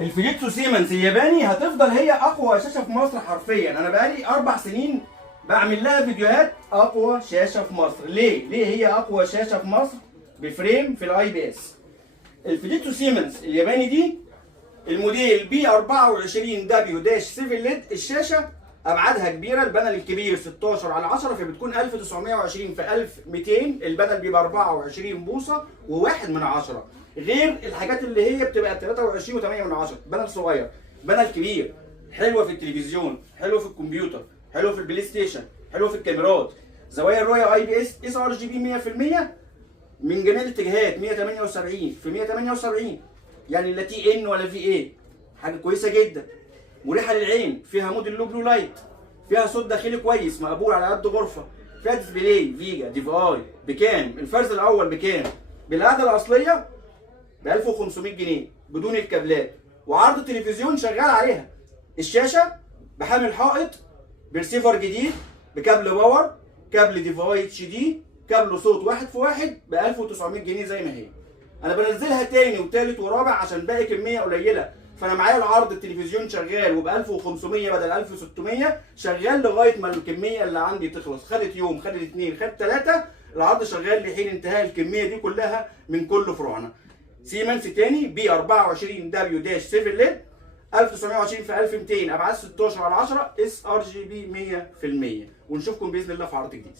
الفيجيتسو سيمنز الياباني هتفضل هي اقوى شاشه في مصر حرفيا. انا بقالي 4 سنين بعمل لها فيديوهات. اقوى شاشه في مصر. ليه هي اقوى شاشه في مصر بفريم في الاي بي اس. الفيجيتسو سيمنز الياباني دي الموديل بي 24 دبليو داش 7 ليد. الشاشه ابعادها كبيره، البانل الكبير 16 على 10 فبتكون 1920 في 1200. البانل بيبقى 24 بوصه و1 من 10، غير الحاجات اللي هي بتبقى 23 و8 من 10. بانل صغير، بانل كبير، حلوه في التلفزيون، حلوه في الكمبيوتر، حلوه في البلاي ستيشن، حلوه في الكاميرات. زوايا الرؤيه اي بي اس ار جي بي 100% من جميع الاتجاهات، 178 في 178، يعني لا تي ان ولا في اي. حاجه كويسه جدا، مريحه للعين، فيها مود اللو بلو لايت، فيها صوت داخلي كويس مقبول على قد غرفه، فيها ديسبلاي فيجا دي في اي. بكام؟ الفرز الاول بكام؟ بالقعده الاصليه ب 1500 جنيه بدون الكابلات، وعرض التلفزيون شغال عليها. الشاشه بحامل حائط برسيفر جديد بكابل باور، كابل دي في اي اتش دي، كابل صوت 1 في 1 ب 1900 جنيه زي ما هي. انا بنزلها تاني وتالت ورابع عشان باقي كميه قليله، فانا معايا العرض التلفزيون شغال وب 1500 بدل 1600 شغال لغايه ما الكميه اللي عندي تخلص. خدت يوم، خدت اتنين، خدت تلاته، العرض شغال لحين انتهاء الكميه دي كلها من كل فروعنا. سيمنز تاني بي 24 دبليو داش 7 ليد 1920 في 1200، ابعاد 16 على 10، اس ار جي بي 100%. ونشوفكم باذن الله في عرض جديد.